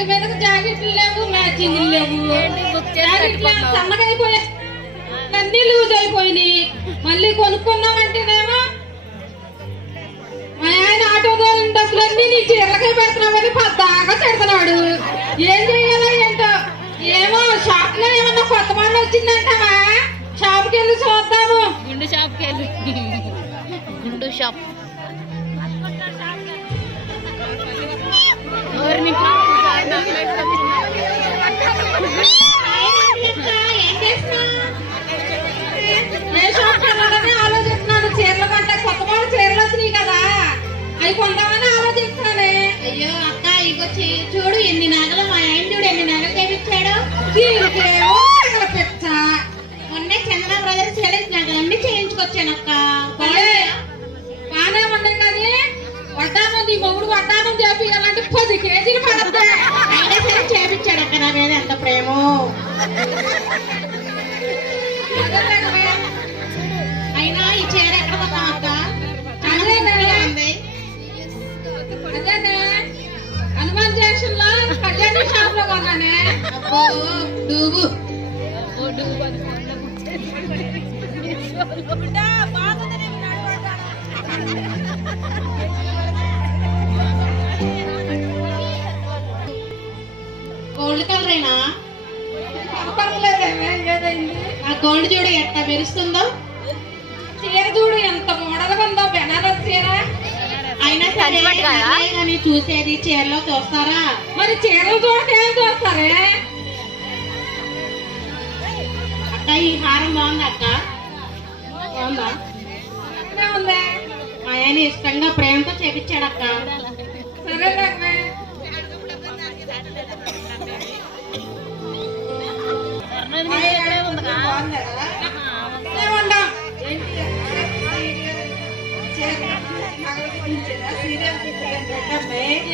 ప్యాంట్ల మీదకి జాకెట్లు లేవు, మ్యాచింగ్లు లేవు. జాకెట్లు సన్నగా అయిపోయాయి, అన్ని లూజ్ అయిపోయినాయి. మళ్ళీ కొనుక్కున్నామంటేనేమో మా ఆయన ఆటో దోలిన డబ్బులన్నీ నీ చీరలకే పెడుతున్నామని పద్దాగా తిడుతున్నాడు. ఏం చెయ్యాలో ఏంటో. ఏమో షాప్ లో ఏమన్నా కొత్త మళ్ళీ వచ్చిందంటావా? షాప్కి వెళ్ళి చూద్దాము. గుండు షాప్కి వెళ్ళి గుండు షాప్ ఏ షాప్కి వెళ్ళాలని ఆలోచిస్తున్నాను. చీరలు కంటే కొత్త మళ్ళీ చీరలు వచ్చినాయి కదా, అవి కొందామని ఆలోచిస్తున్నానే. అయ్యో అక్క ఇగొచ్చి చూడు ఎన్ని నగలు, మా ఆయన చూడు ఎన్ని నగలు చేయించాడు. దీనికేమో నగల పిచ్చ. మొన్నే చంద్ర బ్రదర్స్ వెళ్ళి నగలన్నీ చేయించుకొచ్చాను అక్క. బానే ఉన్నాయి కానీ వడ్డానం నీ మొగుడు వడ్డానం చేపియాలంటే 10 కేజీలు పడతాయి. అయినా సరే చేయించాడు అక్క, నా మీద ఎంత ప్రేమో. అయినా ఈ చీర ఎక్కడ కొన్నాం అక్క? అదేనే హనుమాన్ జంక్షన్ లో కళ్యాణి షాప్ లో కొన్నానే. అబ్బో డూబు గోల్డ్ కలరేనా? పర్లేదేమే, ఏదైంది? ఆ గోల్డ్ చూడు ఎంత మెరుస్తుందో. చీర చూడు ఎంత మోడల్గా ఉందో, బెనారస్ చీర. అయినా సరే అదే కానీ చూసేది చీరలో చూస్తారా? మరి చీరలు చూడక ఏం చూస్తారే? అక్క ఈ హారం బాగుంది అక్క, బాగుందా? బాగానే ఉందే. మా ఆయన ఇష్టంగా ప్రేమతో చేపించాడు అక్క. సరేలేమే.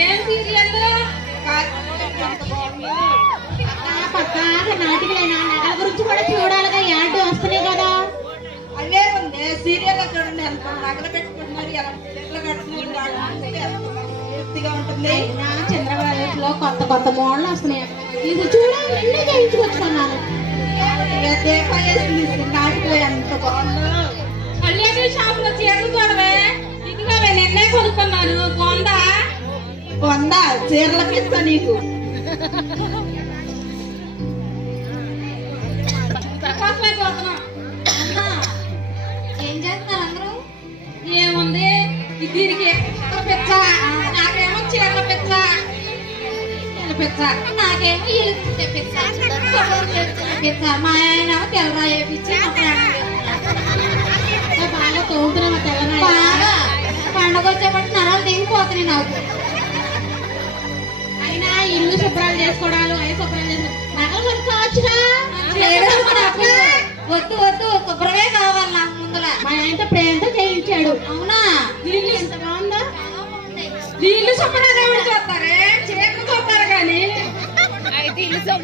ఏం సీరియల్? పక్కాగా నాటికలైనా నగల గురించి కూడా చూడాలిగా, యాంటీ వస్తున్నాయి కదా. అవే ఉంది సీరియల్ చూడండి, ఎంత నగలు పెట్టుకుంటున్నారు, ఎలా చీరలు కట్టుకున్నారు, పూర్తిగా ఉంటుంది. అయినా చంద్రబాబు లో కొత్త కొత్త మోడల్ వస్తున్నాయి అక్క. ఇది చూడాలి, నిన్నే చేయించుకొచ్చుకున్నాను. దీపం వేసింది నాటికలో ఎంత బాగుందో. కళ్యాణి షాప్ లో చీరలు చూడవే, ఇదిగా నిన్నే కొనుక్కున్నాను. బాగుందా? వందా చీరలకి ఇస్తా నీకు. కోసమే చూస్తున్నాం. ఏం చేస్తున్నారు అందరూ? ఏముంది, దీనికి పిచ్చ, నాకేమో చీరల పిచ్చ, పిచ్చ, నాకేమో ఇల్లు తెప్పిస్తా. మా ఆయన తెల్లరా వేపించి బాగా తోపుతున్నా తెల్లరా. బాగా పండగ వచ్చేపటి నరాలు దిగిపోతున్నాయి నాకు. అయినా ఇల్లు శుభ్రాలు చేసుకోవడాలు అవి శుభ్రాలు చేసుకో నగలు కొనుక్కోవచ్చుగా. వద్దు వద్దు శుభ్రమే కావాలి నాకు ముందుగా. మా ఆయనతో ప్రేమతో చేయించాడు. అవునా? ఇల్లు ఎంత బాగుందా? వీళ్ళు శుభ్రాలు ఎవరు చూస్తారే? చీరలు చూస్తారు కానీ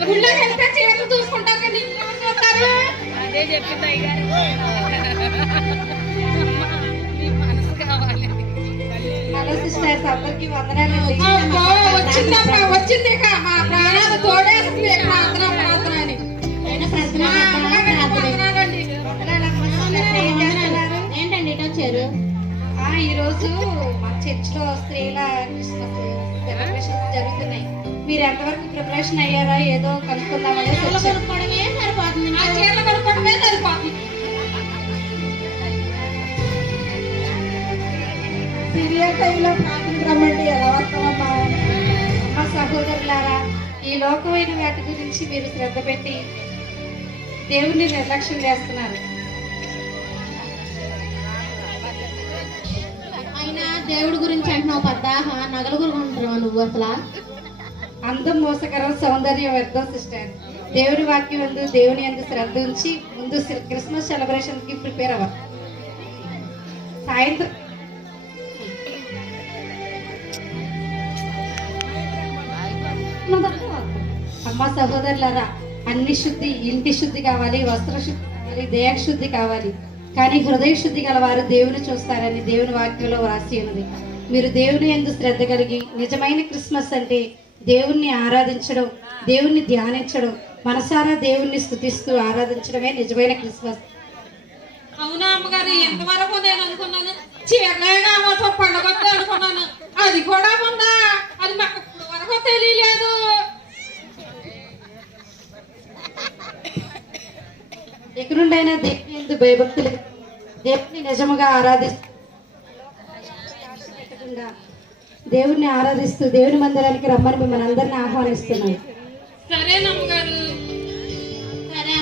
గుళ్ళకి వెళ్తే చీరలు చూసుకుంటారు కానీ ఇల్లు ఎవరు చూస్తారు? అదే చెప్పింది మనసు కావాలి. హలో సిస్టర్స్, అందరికి వందనాలండి. వచ్చిందమ్మా, వచ్చింది ఇక మా ప్రాణాలు తోడేస్తుంది అని. ఏంటండి ఇటు వచ్చారు? ఈ రోజు మా చర్చ్ లో స్త్రీల క్రిస్మస్ సెలబ్రేషన్స్ జరుగుతున్నాయి. మీరు ఎంతవరకు ప్రిపరేషన్ అయ్యారా? ఏదో కనుక్కుందామని కొనుక్కోవడమే సరిపోతుంది. ఆ చీరలు కొనుక్కోవడమే సరిపోతుంది. సీరియల్ టైంలో ప్రార్థనకు రమ్మంటే ఎలా వస్తామమ్మా? మా సహోదరులారా, ఈ లోకమైన వాటి గురించి మీరు శ్రద్ధ పెట్టి దేవుణ్ణి నిర్లక్ష్యం చేస్తున్నారు. అయినా దేవుడి గురించి అంటున్నావు పద్దాహ, నగల గురించి అంటున్నావు నువ్వు అసలు. అందం మోసకరం, సౌందర్యం వ్యర్థం సిస్టర్. దేవుడి వాక్యం ఉంది, దేవుని యందు శ్రద్ధ ఉంచి ముందు క్రిస్మస్ సెలబ్రేషన్ కి ప్రిపేర్ అవ్వ. సాయంత్రం అమ్మ సహోదరులారా, అన్ని శుద్ధి, ఇంటి శుద్ధి కావాలి, వస్త్ర శుద్ధి కావాలి, దేహ శుద్ధి కావాలి, కానీ హృదయ శుద్ధి గల వారు దేవుని చూస్తారని దేవుని వాక్యంలో వ్రాసి ఉన్నది. మీరు దేవుని యందు శ్రద్ధ కలిగి నిజమైన క్రిస్మస్ అంటే దేవుణ్ణి ఆరాధించడం, దేవుణ్ణి ధ్యానించడం, మనసారా దేవుణ్ణి స్తుతిస్తూ ఆరాధించడమే నిజమైన క్రిస్మస్. అవునా అమ్మగారు, ఎంతవరకు నేను అనుకున్నాను చీరలే కావాల్సిన పండుగ వస్తే అనుకున్నాను. అది కూడా ఉందా? అది మాకు ఇప్పుడు వరకు తెలియలేదు. ఎక్కడుండైనా దేవుని యందు భయభక్తులు, దేవుణ్ణి నిజముగా దేవుణ్ణి ఆరాధిస్తూ దేవుని మందిరానికి రమ్మని మిమ్మల్ని అందరినీ ఆహ్వానిస్తున్నాను. సరేనమ్మగారు.